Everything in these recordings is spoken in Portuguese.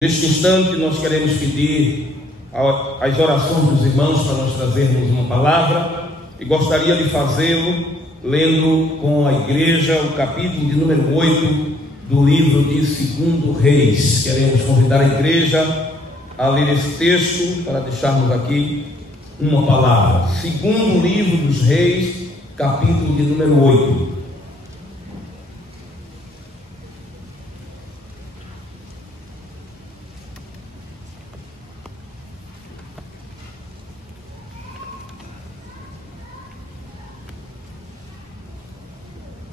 Neste instante, nós queremos pedir as orações dos irmãos para nós trazermos uma palavra, e gostaria de fazê-lo lendo com a igreja o capítulo de número 8 do livro de 2 Reis. Queremos convidar a igreja a ler esse texto para deixarmos aqui uma palavra. Segundo livro dos Reis, capítulo de número 8.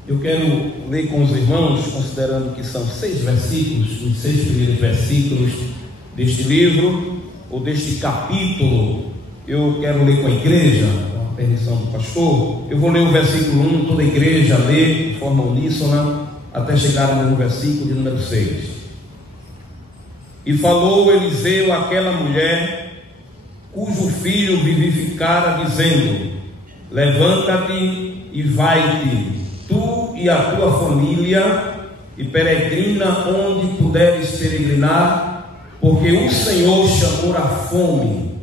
Eu quero ler com os irmãos, considerando que são 6 versículos, os 6 primeiros versículos deste livro, ou deste capítulo. Eu quero ler com a igreja, com a permissão do pastor. Eu vou ler o versículo 1, toda a igreja lê de forma uníssona, até chegar no versículo de número 6. E falou Eliseu àquela mulher, cujo filho vivificara, dizendo: levanta-te e vai-te, tu e a tua família, e peregrina onde puderes peregrinar, porque o Senhor chamou a fome,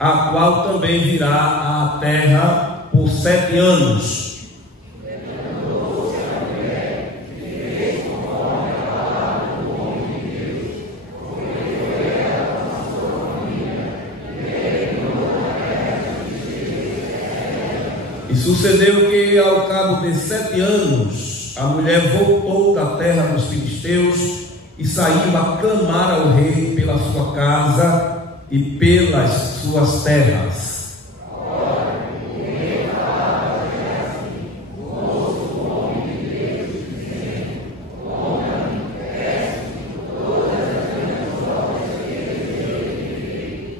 a qual também virá à terra por 7 anos. E sucedeu que, ao cabo de 7 anos, a mulher voltou da terra dos filisteus e saiu a clamar ao rei pela sua casa e pelas suas terras.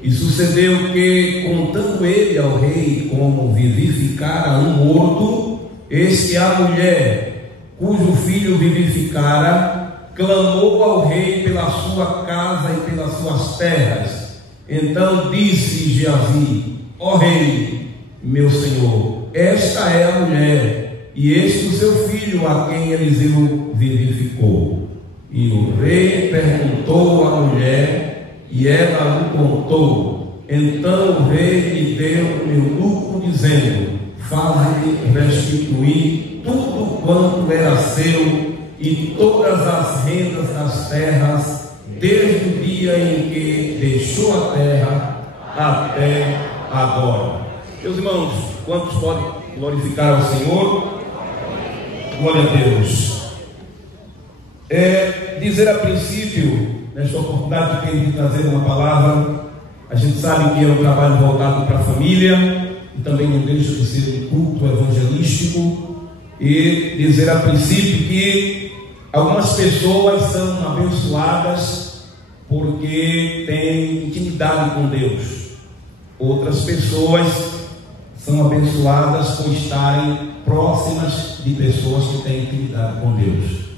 E sucedeu que, contando ele ao rei como vivificara um morto, eis que a mulher, cujo filho vivificara, clamou ao rei pela sua casa e pelas suas terras. Então disse Geazi: ó rei, meu senhor, esta é a mulher, e este o seu filho, a quem Eliseu vivificou. E o rei perguntou à mulher, e ela lhe contou. Então o rei lhe deu um eunuco, dizendo: faze-lhe restituir tudo quanto era seu e todas as rendas das terras, desde o dia em que deixou a terra até agora. Meus irmãos, quantos podem glorificar ao Senhor? Glória a Deus. Dizer a princípio, nesta oportunidade que tenho de trazer uma palavra, a gente sabe que é um trabalho voltado para a família, e também não deixa de ser um culto evangelístico, e dizer a princípio que algumas pessoas são abençoadas porque têm intimidade com Deus, outras pessoas são abençoadas por estarem próximas de pessoas que têm intimidade com Deus.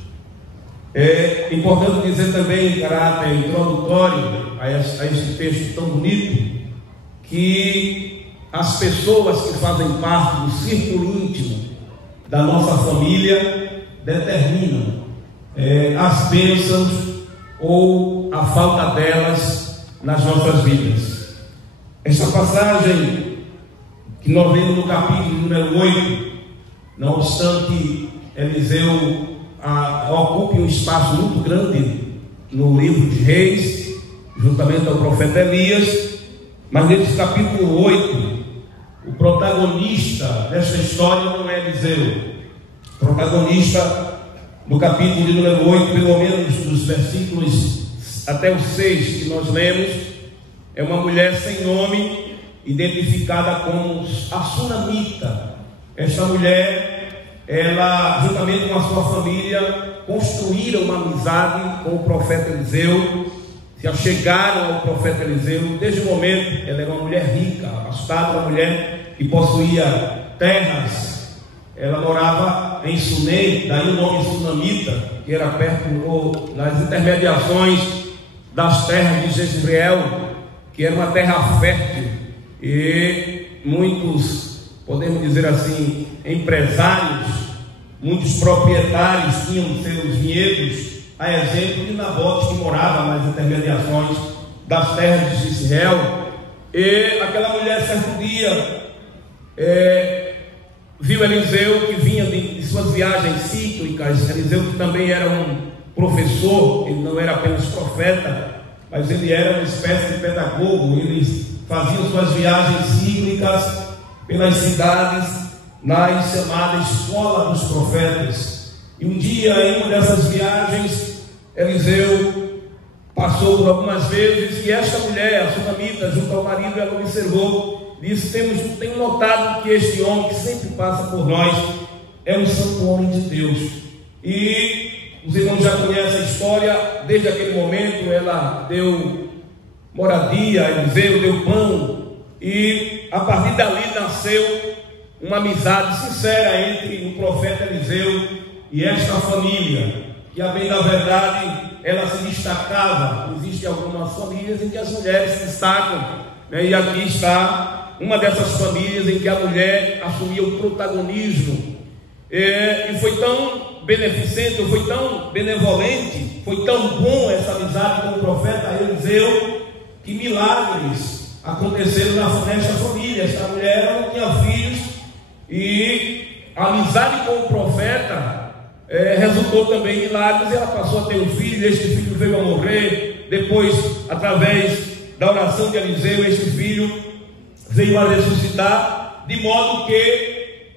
É importante dizer também, em caráter introdutório a este texto tão bonito, que as pessoas que fazem parte do círculo íntimo da nossa família determinam as bênçãos ou a falta delas nas nossas vidas. Esta passagem que nós lemos no capítulo número 8, não obstante Eliseu ocupe um espaço muito grande no livro de Reis, juntamente ao profeta Elias, mas nesse capítulo 8, o protagonista desta história não é Eliseu. O protagonista no capítulo de número 8, pelo menos dos versículos até o 6 que nós lemos, é uma mulher sem nome, identificada como a Sunamita. Esta mulher, ela, juntamente com a sua família, construíram uma amizade com o profeta Eliseu, se achegaram ao profeta Eliseu. Desde o momento, ela era uma mulher rica, abastada, uma mulher que possuía terras. Ela morava em Sunem, daí o nome Sunamita, que era perto das intermediações das terras de Jezreel, que era uma terra fértil, e muitos, podemos dizer assim, empresários, muitos proprietários tinham seus vinhedos a exemplo de Nabote, que morava nas intermediações das terras de Israel. E aquela mulher, certo dia, viu Eliseu, que vinha de suas viagens cíclicas. Eliseu, que também era um professor, ele não era apenas profeta, mas ele era uma espécie de pedagogo. Ele fazia suas viagens cíclicas pelas cidades, nas chamadas escola dos profetas. E um dia, em uma dessas viagens, Eliseu passou por algumas vezes, e esta mulher, a sunamita, junto ao marido, ela observou, disse: tenho notado que este homem que sempre passa por nós é um santo homem de Deus. E os irmãos já conhecem a história. Desde aquele momento ela deu moradia a Eliseu, deu pão, e a partir dali nasceu uma amizade sincera entre o profeta Eliseu e esta família, que, a bem da verdade, ela se destacava. Existem algumas famílias em que as mulheres se destacam, né? E aqui está uma dessas famílias em que a mulher assumia o protagonismo, e foi tão beneficente, foi tão benevolente, foi tão bom essa amizade com o profeta Eliseu, que milagres aconteceram nesta família. Esta mulher não tinha filhos, e a amizade com o profeta resultou também em milagres. Ela passou a ter um filho, este filho veio a morrer. Depois, através da oração de Eliseu, este filho veio a ressuscitar, de modo que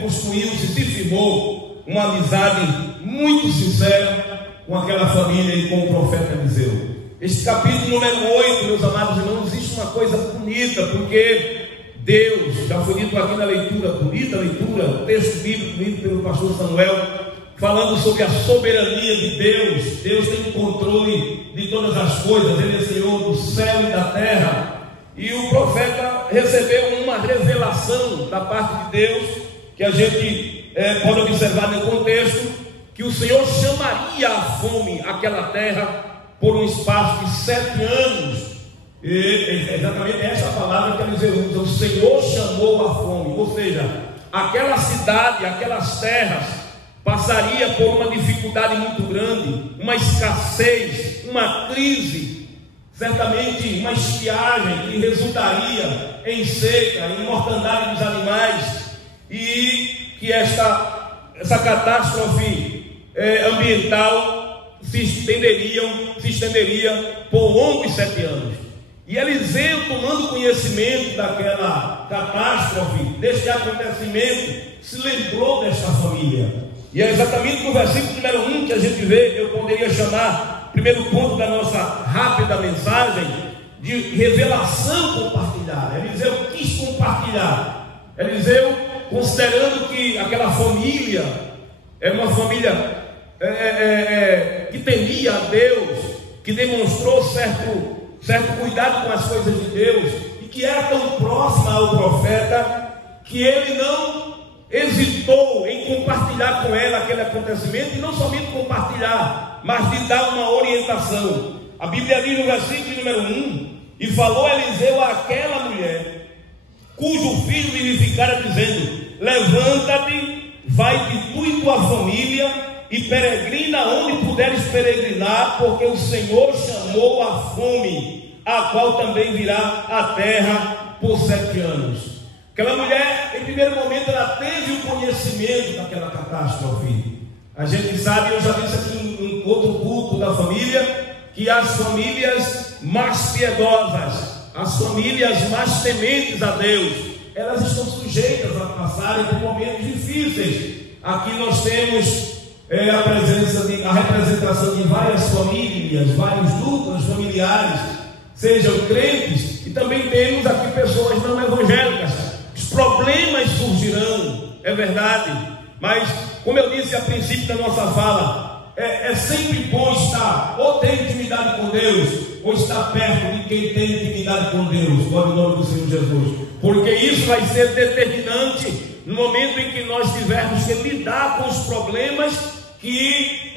construiu-se, se firmou uma amizade muito sincera com aquela família e com o profeta Eliseu. Este capítulo número 8, meus amados irmãos, existe uma coisa bonita, porque Deus, já foi dito aqui na leitura, bonita leitura, texto bíblico lido pelo pastor Samuel, falando sobre a soberania de Deus. Deus tem o controle de todas as coisas, Ele é Senhor do céu e da terra. E o profeta recebeu uma revelação da parte de Deus, que a gente pode observar no contexto, que o Senhor chamaria à fome aquela terra por um espaço de 7 anos. E exatamente essa palavra que Eliseu usa: o Senhor chamou a fome. Ou seja, aquela cidade, aquelas terras passaria por uma dificuldade muito grande, uma escassez, uma crise, certamente uma estiagem que resultaria em seca, em mortandade dos animais, e que essa catástrofe ambiental se estenderia por longos 7 anos. E Eliseu, tomando conhecimento daquela catástrofe, deste acontecimento, se lembrou desta família. E é exatamente no versículo número 1 que a gente vê, eu poderia chamar, primeiro ponto da nossa rápida mensagem, de revelação compartilhada. Eliseu quis compartilhar. Eliseu, considerando que aquela família era uma família que temia a Deus, que demonstrou certo cuidado com as coisas de Deus, e que era tão próxima ao profeta, que ele não hesitou em compartilhar com ela aquele acontecimento, e não somente compartilhar, mas de dar uma orientação. A Bíblia diz no versículo número 1: e falou Eliseu àquela mulher, cujo filho vivificara, dizendo: levanta-te, vai-te tu e tua família, e peregrina onde puderes peregrinar, porque o Senhor chamou a fome, a qual também virá a terra por 7 anos. Aquela mulher, em primeiro momento, ela teve o conhecimento daquela catástrofe. A gente sabe, eu já disse aqui em outro culto da família, que as famílias mais piedosas, as famílias mais tementes a Deus, elas estão sujeitas a passarem por momentos difíceis. Aqui nós temos a representação de várias famílias, vários núcleos familiares, sejam crentes, e também temos aqui pessoas não evangélicas. Os problemas surgirão, é verdade, mas como eu disse a princípio da nossa fala, é sempre bom estar ou ter intimidade com Deus, ou estar perto de quem tem intimidade com Deus. Glória ao nome do Senhor Jesus, porque isso vai ser determinante no momento em que nós tivermos que lidar com os problemas que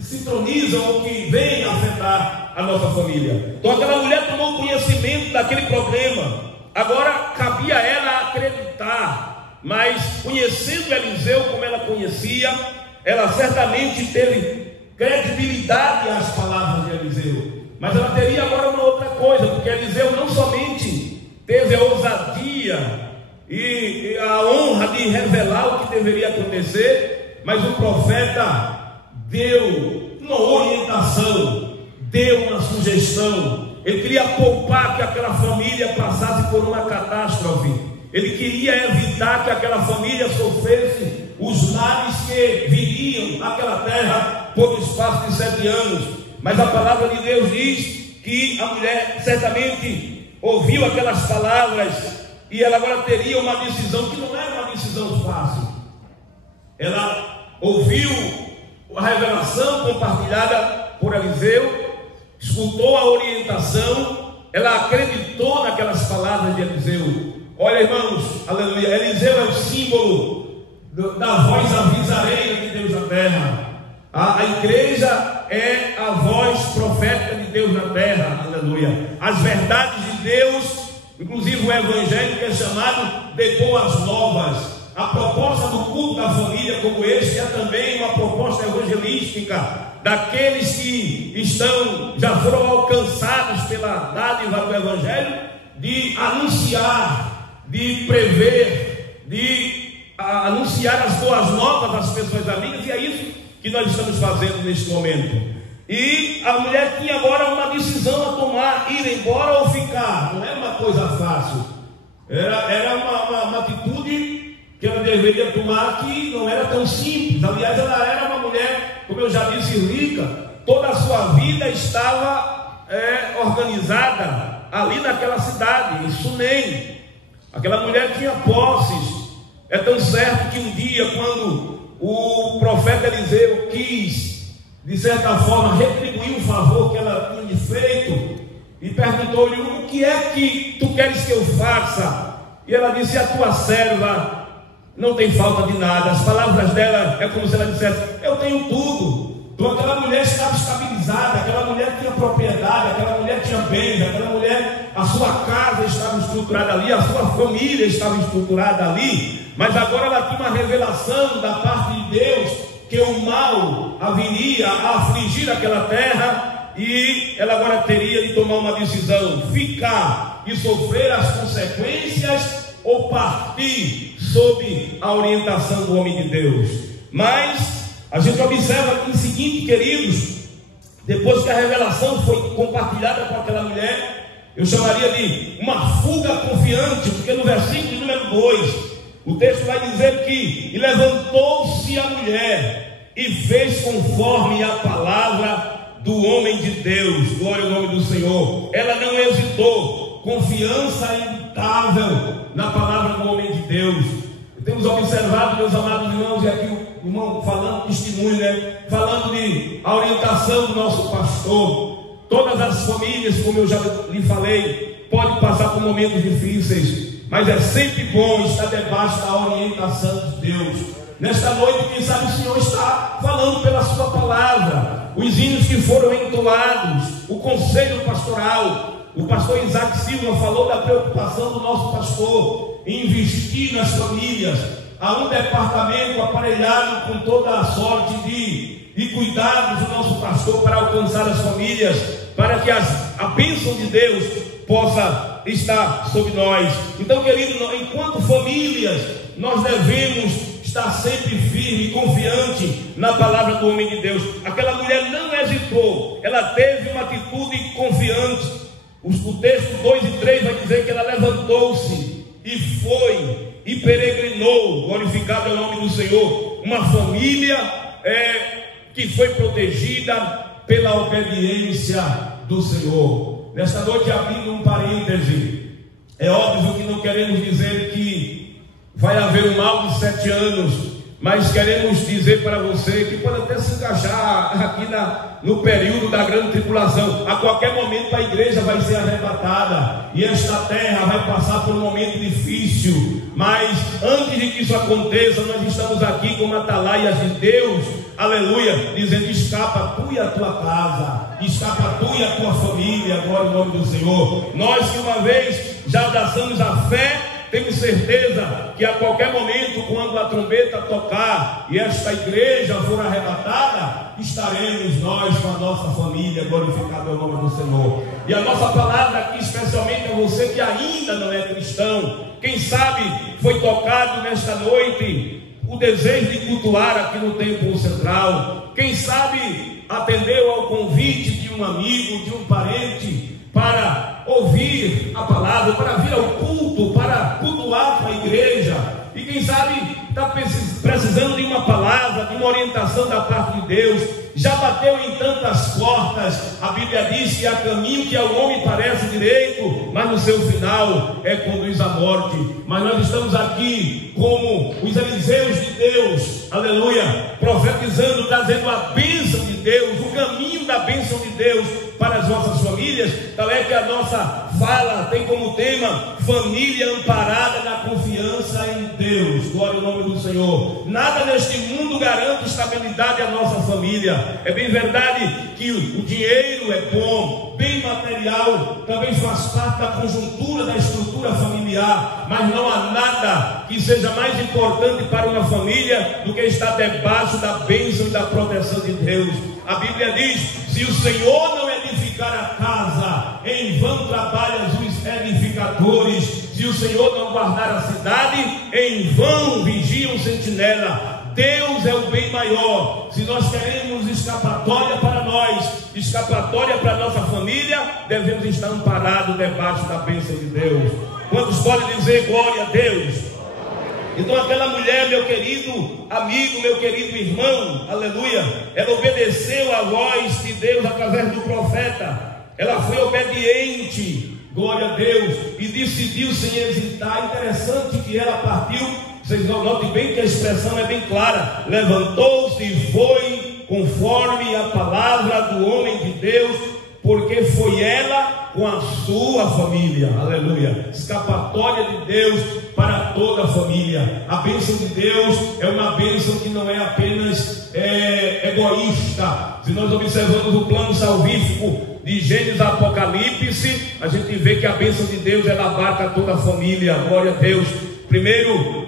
se tronizam ou que vêm afetar a nossa família. Então aquela mulher tomou conhecimento daquele problema. Agora cabia a ela acreditar, mas conhecendo Eliseu como ela conhecia, ela certamente teve credibilidade às palavras de Eliseu. Mas ela teria agora uma outra coisa, porque Eliseu não somente teve a ousadia e a honra de revelar o que deveria acontecer, mas o profeta deu uma orientação, deu uma sugestão. Ele queria poupar que aquela família passasse por uma catástrofe. Ele queria evitar que aquela família sofresse os males que viriam àquela terra por um espaço de 7 anos. Mas a palavra de Deus diz que a mulher certamente ouviu aquelas palavras e ela agora teria uma decisão que não era uma decisão fácil. Ela ouviu a revelação compartilhada por Eliseu, escutou a orientação, ela acreditou naquelas palavras de Eliseu. Olha, irmãos, aleluia, Eliseu é o símbolo da voz avisareira de Deus na terra. A igreja é a voz profética de Deus na terra, aleluia. As verdades de Deus, inclusive o evangelho, que é chamado de boas novas. A proposta do culto da família como este é também uma proposta evangelística daqueles que já foram alcançados pela dádiva do evangelho, de anunciar, de prever, de anunciar as boas novas às pessoas amigas, e é isso que nós estamos fazendo neste momento. E a mulher tinha agora uma decisão a tomar: ir embora ou ficar. Não é uma coisa fácil, era uma atitude que ela deveria tomar, que não era tão simples. Aliás, ela era uma mulher, como eu já disse, rica. Toda a sua vida estava organizada ali naquela cidade, em Sunem. Aquela mulher tinha posses. É tão certo que um dia, quando o profeta Eliseu quis, de certa forma, retribuir o favor que ela tinha lhe feito, e perguntou-lhe: o que é que tu queres que eu faça? E ela disse: a tua serva não tem falta de nada. As palavras dela é como se ela dissesse: eu tenho tudo. Então aquela mulher estava estabilizada, aquela mulher tinha propriedade, aquela mulher tinha bens, aquela mulher, a sua casa estava estruturada ali, a sua família estava estruturada ali. Mas agora ela tinha uma revelação da parte de Deus, que o mal viria a afligir aquela terra, e ela agora teria de tomar uma decisão: ficar e sofrer as consequências, ou partir sob a orientação do homem de Deus. Mas a gente observa aqui o seguinte, queridos: depois que a revelação foi compartilhada com aquela mulher, eu chamaria de uma fuga confiante, porque no versículo número 2, o texto vai dizer que: e levantou-se a mulher e fez conforme a palavra do homem de Deus. Glória ao nome do Senhor. Ela não hesitou, confiança imutável na palavra do homem de Deus. Temos observado, meus amados irmãos, e aqui o irmão falando testemunho, falando de a orientação do nosso pastor. Todas as famílias, como eu já lhe falei, podem passar por momentos difíceis, mas é sempre bom estar debaixo da orientação de Deus. Nesta noite, quem sabe o Senhor está falando pela sua palavra, os hinos que foram entoados, o conselho pastoral. O pastor Isaac Silva falou da preocupação do nosso pastor em investir nas famílias. Há um departamento aparelhado com toda a sorte de cuidados do nosso pastor para alcançar as famílias, para que a bênção de Deus possa estar sobre nós. Então, querido, enquanto famílias, nós devemos estar sempre firme e confiante na palavra do homem de Deus. Aquela mulher não hesitou, ela teve uma atitude confiante. O texto 2 e 3 vai dizer que ela levantou-se e foi e peregrinou. Glorificado é o nome do Senhor. Uma família que foi protegida pela obediência do Senhor. Nesta noite, abrindo um parêntese, é óbvio que não queremos dizer que vai haver um mal de 7 anos, mas queremos dizer para você que pode até se encaixar aqui no período da grande tribulação. A qualquer momento a igreja vai ser arrebatada e esta terra vai passar por um momento difícil, mas antes de que isso aconteça, nós estamos aqui como atalaias de Deus, aleluia, dizendo: escapa tu e a tua casa, escapa tu e a tua família. Glória ao nome do Senhor. Nós que uma vez já abraçamos a fé, Temos certeza que a qualquer momento, quando a trombeta tocar e esta igreja for arrebatada, estaremos nós com a nossa família, glorificado é o nome do Senhor. E a nossa palavra aqui, especialmente a você que ainda não é cristão, quem sabe foi tocado nesta noite o desejo de cultuar aqui no templo central, quem sabe atendeu ao convite de um amigo, de um parente, para ouvir a palavra, para vir ao culto, para cultuar com a igreja, e quem sabe está precisando de uma palavra, de uma orientação da parte de Deus, já bateu em tantas portas. A Bíblia diz que há caminho que ao homem parece direito, mas no seu final conduz à morte. Mas nós estamos aqui como os Eliseus de Deus, aleluia, profetizando, trazendo a bênção de Deus, o caminho da bênção de Deus para as nossas famílias. Tal é que a nossa fala tem como tema família amparada na confiança em Deus. Glória ao nome do Senhor. Nada neste mundo garante estabilidade à nossa família. É bem verdade que o dinheiro é bom, bem material também faz parte da conjuntura, da estrutura familiar, mas não há nada que seja mais importante para uma família do que estar debaixo da bênção e da proteção de Deus. A Bíblia diz: se o Senhor não edificar a casa, em vão trabalham os edificadores. Se o Senhor não guardar a cidade, em vão vigia o sentinela. Deus é o bem maior. Se nós queremos escapatória para nós, escapatória para a nossa família, devemos estar amparados debaixo da bênção de Deus. Quantos podem dizer glória a Deus? Então aquela mulher, meu querido amigo, meu querido irmão, aleluia, ela obedeceu a voz de Deus através do profeta. Ela foi obediente, glória a Deus, e decidiu sem hesitar. Interessante que ela partiu. Vocês notem bem que a expressão é bem clara: levantou-se e foi conforme a palavra do homem de Deus, porque foi ela com a sua família, aleluia. Escapatória de Deus para toda a família. A bênção de Deus é uma bênção que não é apenas egoísta. Se nós observamos o plano salvífico de Gênesis a Apocalipse, a gente vê que a bênção de Deus ela abarca toda a família, glória a Deus. Primeiro,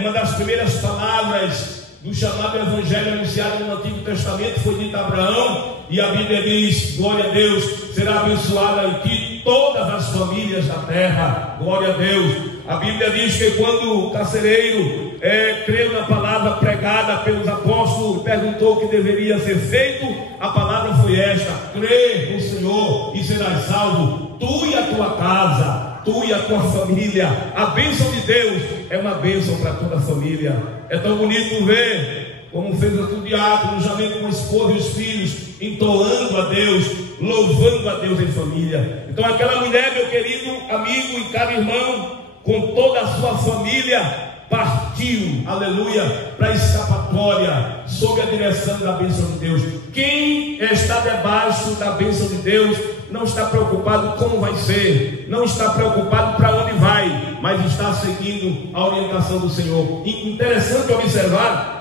uma das primeiras palavras do chamado evangelho anunciado no Antigo Testamento foi dita a Abraão, e a Bíblia diz, glória a Deus, será abençoada em ti todas as famílias da terra, glória a Deus. A Bíblia diz que quando o carcereiro creu na palavra pregada pelos apóstolos, perguntou o que deveria ser feito, a palavra foi esta: crê no Senhor e serás salvo, tu e a tua casa, tu e a tua família. A bênção de Deus é uma bênção para toda a família. É tão bonito ver como fez o diácono, juntamente com a esposa e os filhos, entoando a Deus, louvando a Deus em família. Então aquela mulher, meu querido amigo e caro irmão, com toda a sua família, partiu, aleluia, para a escapatória, sob a direção da bênção de Deus. Quem está debaixo da bênção de Deus não está preocupado como vai ser, não está preocupado para onde vai, mas está seguindo a orientação do Senhor. E interessante observar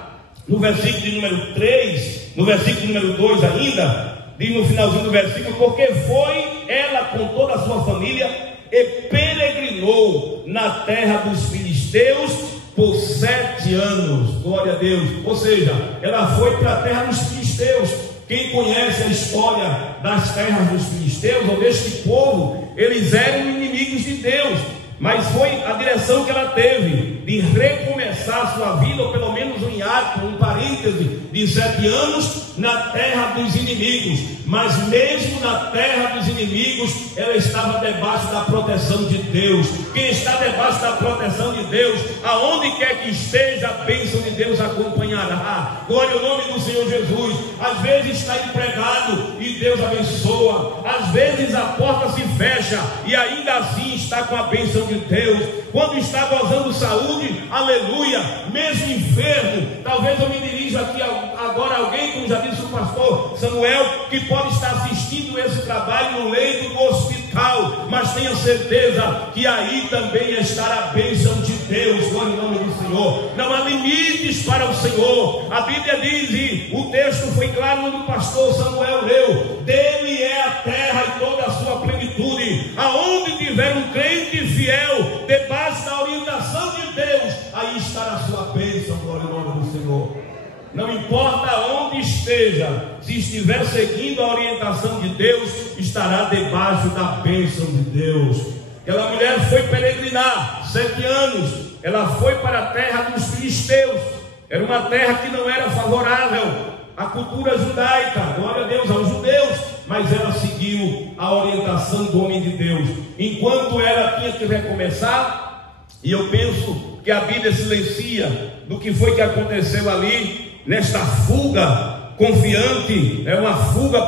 no versículo de número 3, no versículo número 2 ainda, diz no finalzinho do versículo: porque foi ela com toda a sua família e peregrinou na terra dos filisteus por 7 anos, glória a Deus. Ou seja, ela foi para a terra dos filisteus. Quem conhece a história das terras dos filisteus, ou deste povo, eles eram inimigos de Deus, mas foi a direção que ela teve de recomeçar sua vida, ou pelo menos um hiato, um parêntese de 7 anos na terra dos inimigos. Mas mesmo na terra dos inimigos, ela estava debaixo da proteção de Deus. Quem está debaixo da proteção de Deus, aonde quer que esteja, a bênção de Deus acompanhará. Glória ao nome do Senhor Jesus. Às vezes está empregado e Deus abençoa, às vezes a porta se fecha e ainda assim está com a bênção de Deus. Quando está gozando saúde, aleluia, mesmo enfermo. Talvez eu me dirija aqui agora a alguém, como já disse o pastor Samuel, que pode estar assistindo esse trabalho no leito do hospital, mas tenha certeza que aí também está a bênção de Deus, glória ao nome do Senhor. Não há limites para o Senhor. A Bíblia diz, e o texto foi claro quando o pastor Samuel leu: dele é a terra e toda a sua plenitude. Aonde tiver um crente fiel, debaixo da orientação seja, se estiver seguindo a orientação de Deus, estará debaixo da bênção de Deus. Aquela mulher foi peregrinar 7 anos, ela foi para a terra dos filisteus. Era uma terra que não era favorável à cultura judaica, glória a Deus, aos judeus, mas ela seguiu a orientação do homem de Deus. Enquanto ela tinha que recomeçar, e eu penso que a Bíblia silencia do que foi que aconteceu ali, nesta fuga confiante, é uma fuga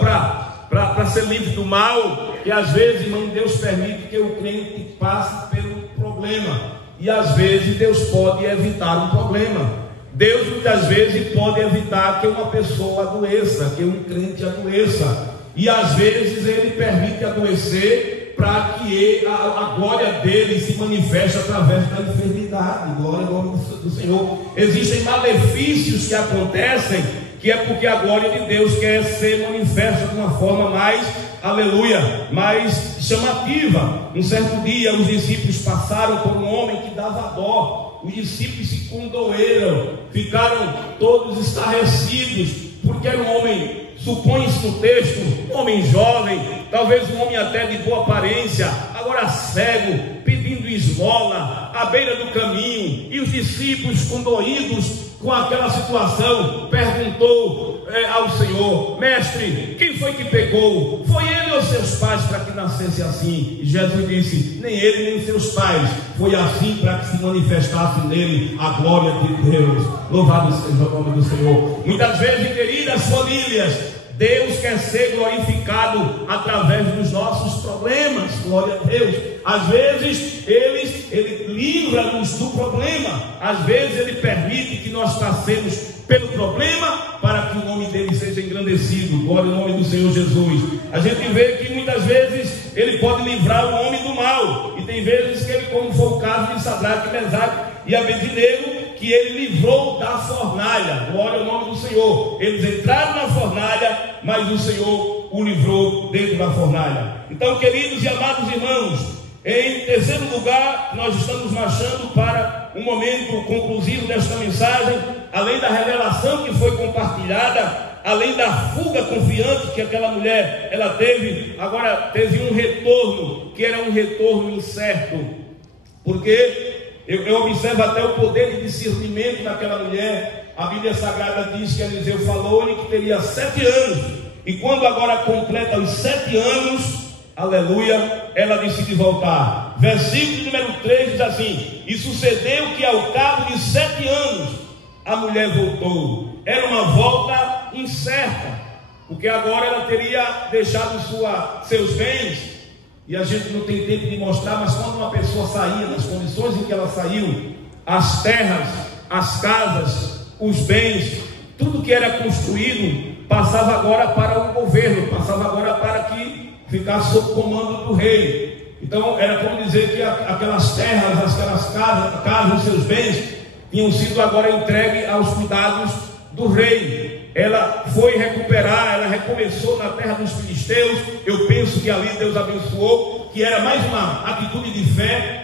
para ser livre do mal, que às vezes, irmão, Deus permite que o crente passe pelo problema, e às vezes Deus pode evitar um problema. Deus muitas vezes pode evitar que uma pessoa adoeça, que um crente adoeça, e às vezes Ele permite adoecer para que a glória dele se manifeste através da enfermidade. Glória ao nome do Senhor. Existem malefícios que acontecem, que é porque a glória de Deus quer ser manifesta de uma forma mais, aleluia, mais chamativa. Um certo dia os discípulos passaram por um homem que dava dó. Os discípulos se condoeram, ficaram todos estarrecidos, porque era um homem, supõe-se no texto, um homem jovem, talvez um homem até de boa aparência, agora cego, pedindo esmola à beira do caminho. E os discípulos, condoídos com aquela situação, perguntou ao Senhor: mestre, quem foi que pecou? Foi ele ou seus pais para que nascesse assim? E Jesus disse: nem ele nem seus pais, foi assim para que se manifestasse nele a glória de Deus. Louvado seja o nome do Senhor. Muitas vezes, queridas famílias, Deus quer ser glorificado através dos nossos problemas. Glória a Deus. Às vezes Ele livra-nos do problema, às vezes Ele permite que nós passemos pelo problema para que o nome dele seja engrandecido. Glória ao nome do Senhor Jesus. A gente vê que muitas vezes Ele pode livrar o homem do mal, e tem vezes que Ele, como foi o caso de Sadraque, Mesaque e Abednego, que Ele livrou da fornalha. Glória ao nome do Senhor. Eles entraram na fornalha, mas o Senhor o livrou dentro da fornalha. Então, queridos e amados irmãos, em terceiro lugar, nós estamos marchando para um momento conclusivo desta mensagem. Além da revelação que foi compartilhada, além da fuga confiante que aquela mulher ela teve, agora teve um retorno, que era um retorno incerto, porque eu observo até o poder de discernimento daquela mulher. A Bíblia Sagrada diz que Eliseu falou-lhe que teria 7 anos, e quando agora completa os 7 anos, aleluia, ela decide voltar. Versículo número 3 diz assim: e sucedeu que ao cabo de 7 anos a mulher voltou. Era uma volta incerta, porque agora ela teria deixado seus bens, e a gente não tem tempo de mostrar, mas quando uma pessoa saía, nas condições em que ela saiu, as terras, as casas, os bens, tudo que era construído, passava agora para o governo, passava agora para que ficasse sob comando do rei. Então era como dizer que aquelas terras, aquelas casas, os seus bens tinham sido agora entregues aos cuidados do rei. Ela foi recuperar, ela recomeçou na terra dos filisteus. Eu penso que ali Deus abençoou, que era mais uma atitude de fé.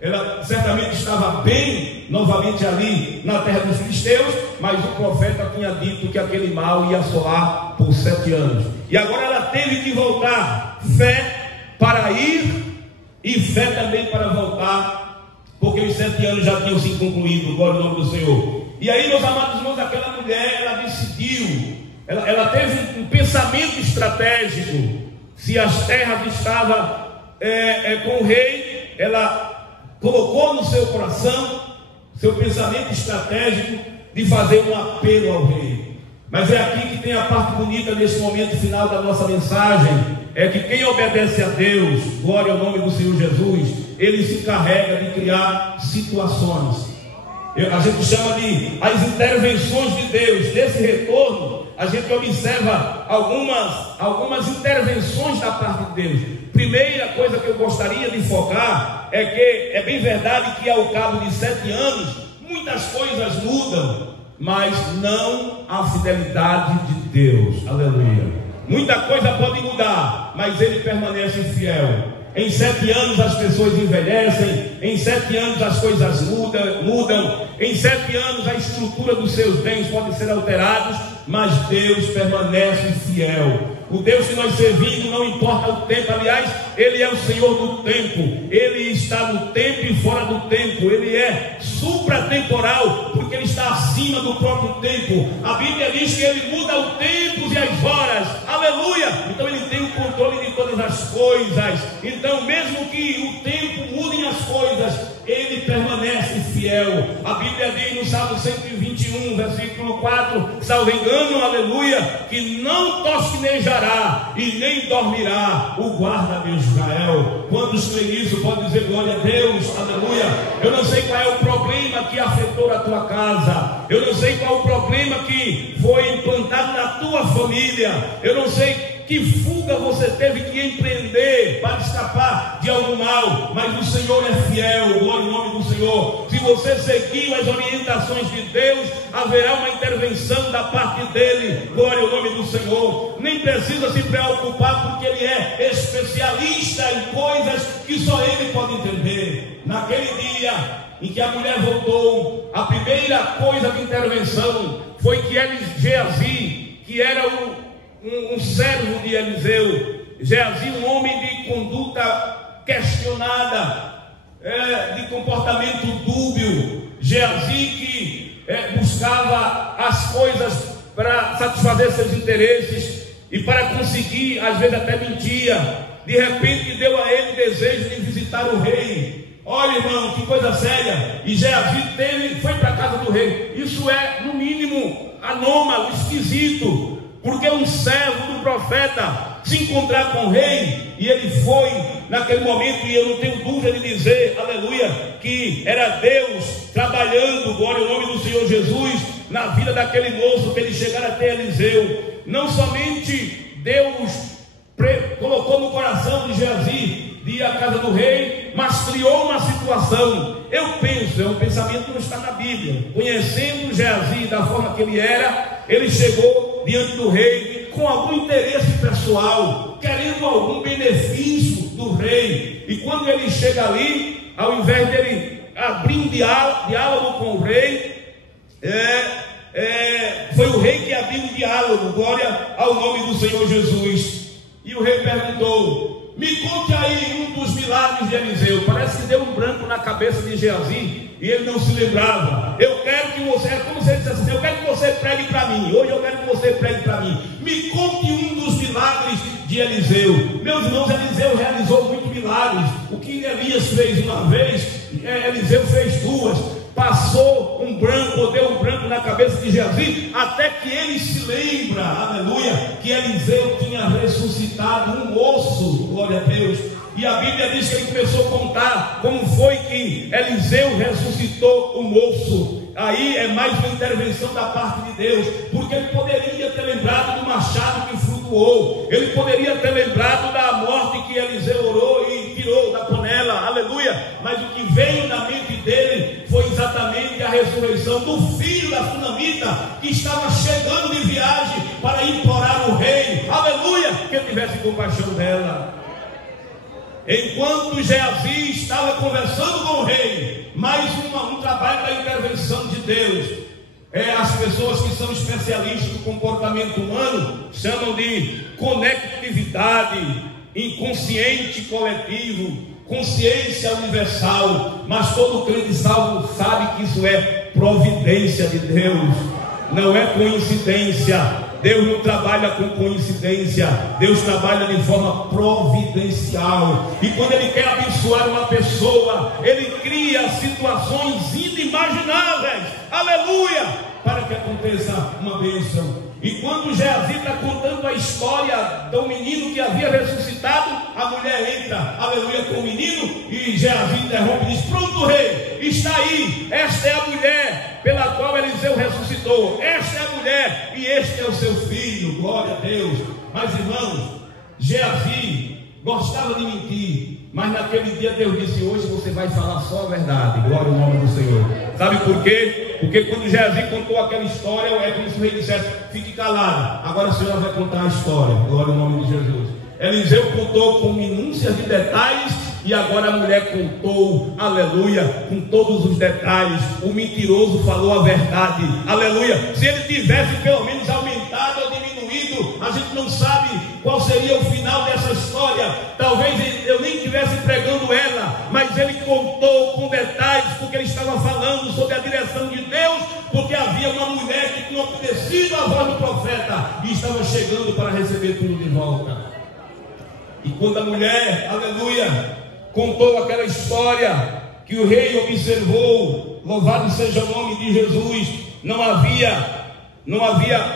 Ela certamente estava bem novamente ali na terra dos filisteus, mas o profeta tinha dito que aquele mal ia assolar por 7 anos. E agora ela teve que voltar, fé para ir e fé também para voltar, porque os 7 anos já tinham se concluído. Glória ao nome do Senhor. E aí, meus amados irmãos, aquela mulher, ela decidiu, ela teve um pensamento estratégico. Se as terras estavam com o rei, ela colocou no seu coração, seu pensamento estratégico de fazer um apelo ao rei. Mas é aqui que tem a parte bonita nesse momento final da nossa mensagem, é que quem obedece a Deus, glória ao nome do Senhor Jesus, ele se encarrega de criar situações. A gente chama de as intervenções de Deus. Nesse retorno, a gente observa algumas intervenções da parte de Deus. Primeira coisa que eu gostaria de focar é que é bem verdade que ao cabo de 7 anos, muitas coisas mudam, mas não a fidelidade de Deus. Aleluia. Muita coisa pode mudar, mas Ele permanece fiel. Em 7 anos as pessoas envelhecem, em 7 anos as coisas mudam, em 7 anos a estrutura dos seus bens pode ser alterados, mas Deus permanece fiel. O Deus que nós servimos não importa o tempo. Aliás, Ele é o Senhor do tempo. Ele está no tempo e fora do tempo. Ele é supratemporal, porque Ele está acima do próprio tempo. A Bíblia diz que Ele muda os tempos e as horas. Aleluia! Então Ele tem o controle de todas as coisas. Então mesmo que o tempo mude as coisas, Ele permanece fiel. A Bíblia diz no Salmo 121, versículo 4, salvo engano, aleluia, que não tosquenejará e nem dormirá o guarda de Israel. Quando crê nisso, pode dizer glória a Deus, aleluia. Eu não sei qual é o problema que afetou a tua casa, eu não sei qual é o problema que foi implantado na tua família, eu não sei que fuga você teve que empreender para escapar de algum mal, mas o Senhor é fiel, glória ao nome do Senhor. Se você seguiu as orientações de Deus, haverá uma intervenção da parte dele, glória ao nome do Senhor. Nem precisa se preocupar, porque ele é especialista em coisas que só ele pode entender. Naquele dia em que a mulher voltou, a primeira coisa de intervenção foi que Geazi, que era um servo de Eliseu, Geazi, um homem de conduta questionada, de comportamento dúbio, Geazi que buscava as coisas para satisfazer seus interesses e para conseguir, às vezes até mentia. De repente deu a ele desejo de visitar o rei. Olha, irmão, que coisa séria. E Geazi foi para a casa do rei. Isso é, no mínimo, anômalo, esquisito. Porque um servo do profeta se encontrar com o rei, e ele foi naquele momento, e eu não tenho dúvida de dizer, aleluia, que era Deus trabalhando, glória ao nome do Senhor Jesus, na vida daquele moço, que ele chegara até Eliseu. Não somente Deus colocou no coração de Geazi de ir à casa do rei, mas criou uma situação. Eu penso, o pensamento não está na Bíblia. Conhecendo Geazi da forma que ele era, ele chegou diante do rei com algum interesse pessoal, querendo algum benefício do rei. E quando ele chega ali, ao invés dele abrir um diálogo com o rei, foi o rei que abriu o diálogo, glória ao nome do Senhor Jesus. E o rei perguntou: me conte aí um dos milagres de Eliseu. Parece que deu um branco na cabeça de Geazi e ele não se lembrava. Eu quero que você, é como se ele dissesse assim: eu quero que você pregue para mim. Hoje eu quero que você pregue para mim. Me conte um dos milagres de Eliseu. Meus irmãos, Eliseu realizou muitos milagres. O que Elias fez uma vez, Eliseu fez duas. Passou um branco, ou deu um branco na cabeça de Geazi, até que ele se lembra, aleluia, que Eliseu tinha ressuscitado um moço, glória a Deus. E a Bíblia diz que ele começou a contar como foi que Eliseu ressuscitou o moço. Aí é mais uma intervenção da parte de Deus, porque ele poderia ter lembrado do machado que flutuou, ele poderia ter lembrado da morte que Eliseu orou e tirou da panela, aleluia. Mas o que veio na mente dele foi exatamente a ressurreição do filho da sunamita, que estava chegando de viagem para implorar o rei, aleluia, que ele tivesse compaixão dela. Enquanto Geazi estava conversando com o rei, mais um trabalho da intervenção de Deus. As pessoas que são especialistas no comportamento humano chamam de conectividade, inconsciente coletivo, consciência universal. Mas todo crente salvo sabe que isso é providência de Deus, não é coincidência. Deus não trabalha com coincidência, Deus trabalha de forma providencial. E quando Ele quer abençoar uma pessoa, Ele cria situações inimagináveis, aleluia, para que aconteça uma bênção. E quando Geazi está contando a história do menino que havia ressuscitado, a mulher entra, aleluia, com o menino, e Geazi interrompe e diz: pronto, rei, está aí, esta é a mulher pela qual Eliseu ressuscitou, esta é a mulher e este é o seu filho, glória a Deus. Mas irmãos, Geazi gostava de mentir, mas naquele dia Deus disse: hoje você vai falar só a verdade, glória ao nome do Senhor. Sabe por quê? Porque quando Geazi contou aquela história, é como se o rei dissesse: fique calado, agora a senhora vai contar a história, glória ao nome de Jesus. Eliseu contou com minúcias de detalhes E agora a mulher contou, aleluia, com todos os detalhes. O mentiroso falou a verdade, aleluia. Se ele tivesse pelo menos aumentado ou diminuído, a gente não sabe qual seria o final dessa história. Talvez eu nem estivesse pregando ela, mas ele contou com detalhes, porque ele estava falando sobre a direção de Deus, porque havia uma mulher que tinha obedecido a voz do profeta e estava chegando para receber tudo de volta. E quando a mulher, aleluia, contou aquela história que o rei observou, louvado seja o nome de Jesus, não havia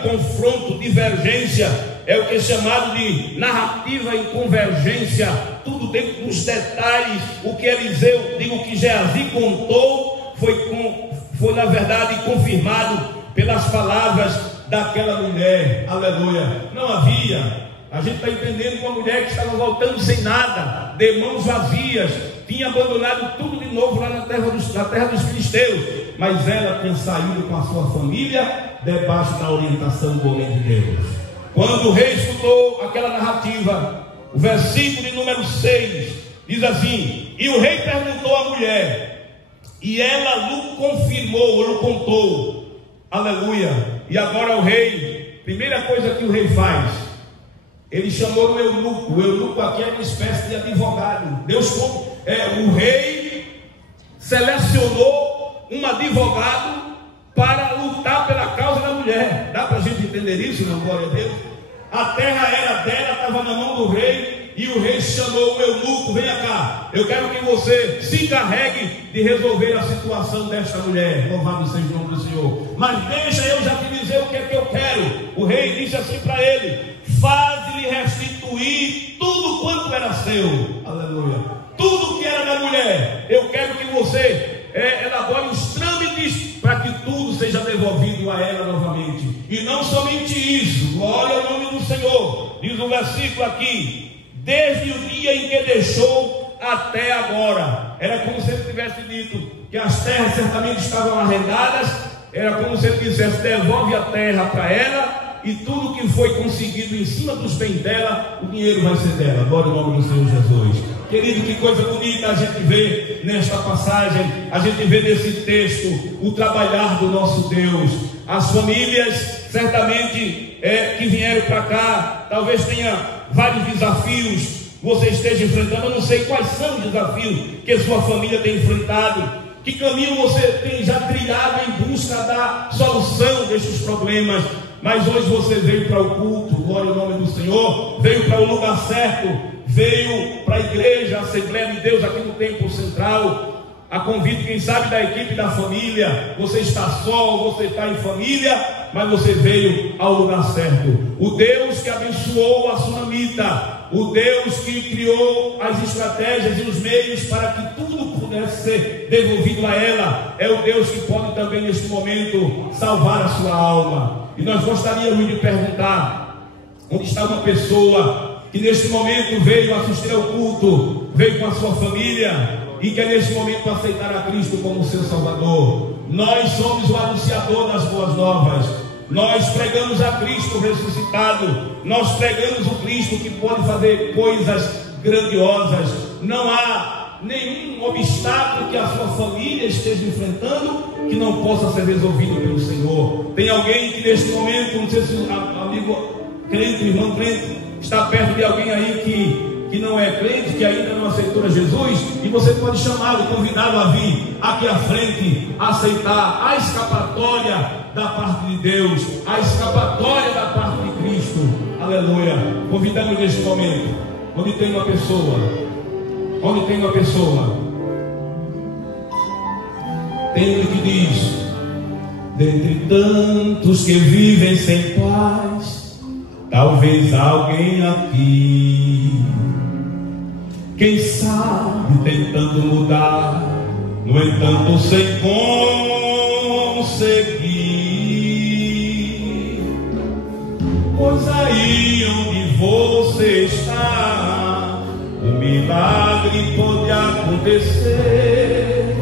confronto, divergência, é o que é chamado de narrativa em convergência, tudo dentro dos detalhes. O que Eliseu, digo que Geazi contou, foi na verdade confirmado pelas palavras daquela mulher, aleluia. Não havia, a gente está entendendo, uma mulher que estava voltando sem nada, de mãos vazias, tinha abandonado tudo de novo lá na terra dos filisteus, mas ela tinha saído com a sua família, debaixo da orientação do homem de Deus. Quando o rei escutou aquela narrativa, o versículo de número 6 diz assim: e o rei perguntou à mulher, e ela lhe confirmou, lhe contou, aleluia. E agora o rei, primeira coisa que o rei faz, ele chamou o eunuco. O eunuco aqui é uma espécie de advogado. O rei selecionou um advogado para lutar pela causa da mulher. Dá para a gente entender isso, não? Glória a Deus. A terra era dela, estava na mão do rei, e o rei chamou o eunuco: venha cá, eu quero que você se encarregue de resolver a situação desta mulher. Louvado seja o nome do Senhor. Mas deixa eu já te dizer o que é que eu quero. O rei disse assim para ele: faz-lhe restituir tudo quanto era seu, aleluia, tudo que era da mulher. Eu quero que você elabore os trâmites para que tudo seja devolvido a ela novamente. E não somente isso, glória ao nome do Senhor. Diz o versículo aqui: desde o dia em que deixou até agora. Era como se ele tivesse dito que as terras certamente estavam arrendadas. Era como se ele dissesse: devolve a terra para ela, e tudo que foi conseguido em cima dos bens dela, o dinheiro vai ser dela. Glória ao nome do Senhor Jesus. Querido, que coisa bonita a gente vê nesta passagem, a gente vê nesse texto o trabalhar do nosso Deus. As famílias certamente que vieram para cá, talvez tenha vários desafios você esteja enfrentando. Eu não sei quais são os desafios que sua família tem enfrentado, que caminho você tem já trilhado em busca da solução destes problemas. Mas hoje você veio para o culto, glória ao nome do Senhor, veio para o lugar certo, veio para a igreja, a Assembleia de Deus aqui no Templo Central, a convite, quem sabe, da equipe da família. Você está só, você está em família, mas você veio ao lugar certo. O Deus que abençoou a sunamita, o Deus que criou as estratégias e os meios para que tudo pudesse ser devolvido a ela, é o Deus que pode também neste momento salvar a sua alma. E nós gostaríamos de perguntar: onde está uma pessoa que neste momento veio assistir ao culto, veio com a sua família e quer neste momento aceitar a Cristo como seu Salvador? Nós somos o anunciador das boas novas. Nós pregamos a Cristo ressuscitado. Nós pregamos o Cristo que pode fazer coisas grandiosas. Não há nenhum obstáculo que a sua família esteja enfrentando que não possa ser resolvido pelo Senhor. Tem alguém que neste momento, não sei se o amigo crente, irmão crente, está perto de alguém aí que não é crente, que ainda não aceitou a Jesus, e você pode chamá-lo, convidá-lo a vir aqui à frente, aceitar a escapatória da parte de Deus, a escapatória da parte de Cristo, aleluia. Convidamos neste momento, onde tem uma pessoa, tem ele que diz: dentre tantos que vivem sem paz, talvez alguém aqui, quem sabe tentando mudar, no entanto sem conseguir. Pois aí onde você está, um milagre pode acontecer.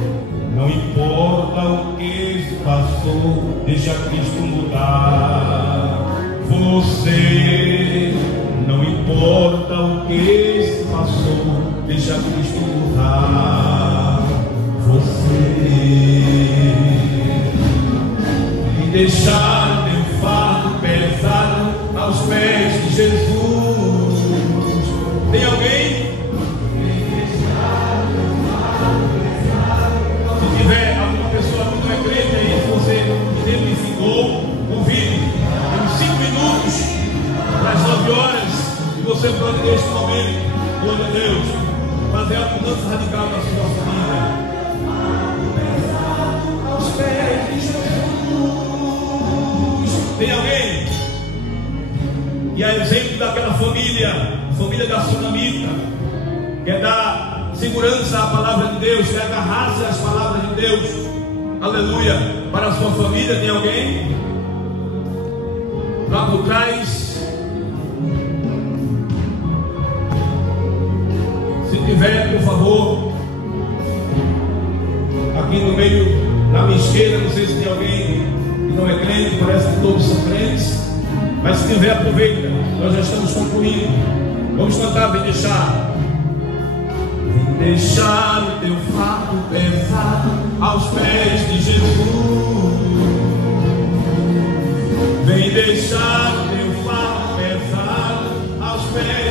Não importa o que se passou, deixa Cristo mudar você. Não importa o que se passou, deixa Cristo honrar você. E deixar o teu fardo pesado aos pés de Jesus. Tem alguém? Se tiver alguma pessoa que não é crente aí, se você identificou, convide. Temos 5 minutos para as 9 horas e você pode neste momento, glória a Deus, fazer a mudança radical na sua família. Aos pés de Jesus. Tem alguém? E a exemplo daquela família, a família da Sunamita, quer dar segurança à palavra de Deus, quer agarrar-se às palavras de Deus, aleluia, para a sua família. Tem alguém? Lá por trás, se tiver, por favor, aqui no meio, na minha esquerda, não sei se tem alguém que não é crente, parece que todos são crentes. Mas se tiver, aproveita, nós já estamos concluindo. Vamos cantar, vem deixar. Vem deixar o teu fardo pesado aos pés de Jesus. Vem deixar o teu fardo pesado aos pés